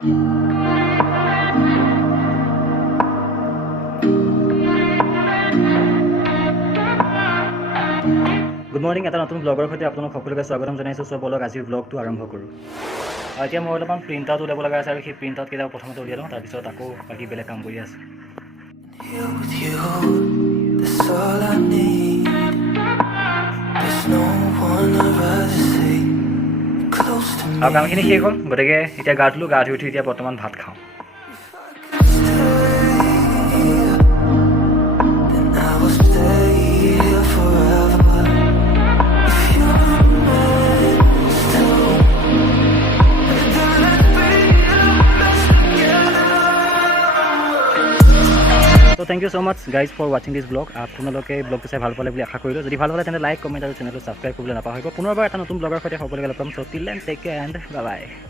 Good morning, এটা নতুন ব্লগৰ সৈতে আপোনালোক সকলোকে স্বাগতম জনাইছোঁ। চ' বলক আজিৰ ব্লগটো আৰম্ভ কৰোঁ। এতিয়া মই অলপমান প্ৰিণ্ট আউট উলিয়াব লগা আছে আৰু সেই প্ৰিণ্ট আউটকেইটা প্ৰথমতে উলিয়াই লওঁ, তাৰপিছত আকৌ বাকী বেলেগ কাম কৰি আছোঁ। আৰু কামখিনি শেষ হ'ল, গতিকে এতিয়া গা ধুলোঁ, গা ধুই উঠি এতিয়া বৰ্তমান ভাত খাওঁ। So thank you so much guys for watching this vlog. আপোনালোকে ব্লগটো চাই ভাল পালে বুলি আশা কৰিলোঁ। যদি ভাল পালে তেন্তে লাইক, কমেণ্ট আৰু চেনেলটো ছাবস্ক্ৰাইব কৰিবলৈ নাপাহৰিব। পুনৰবাৰ এটা নতুন ব্লগৰ সৈতে সকলোকে লগ পাম। So till then, take care and bye bye.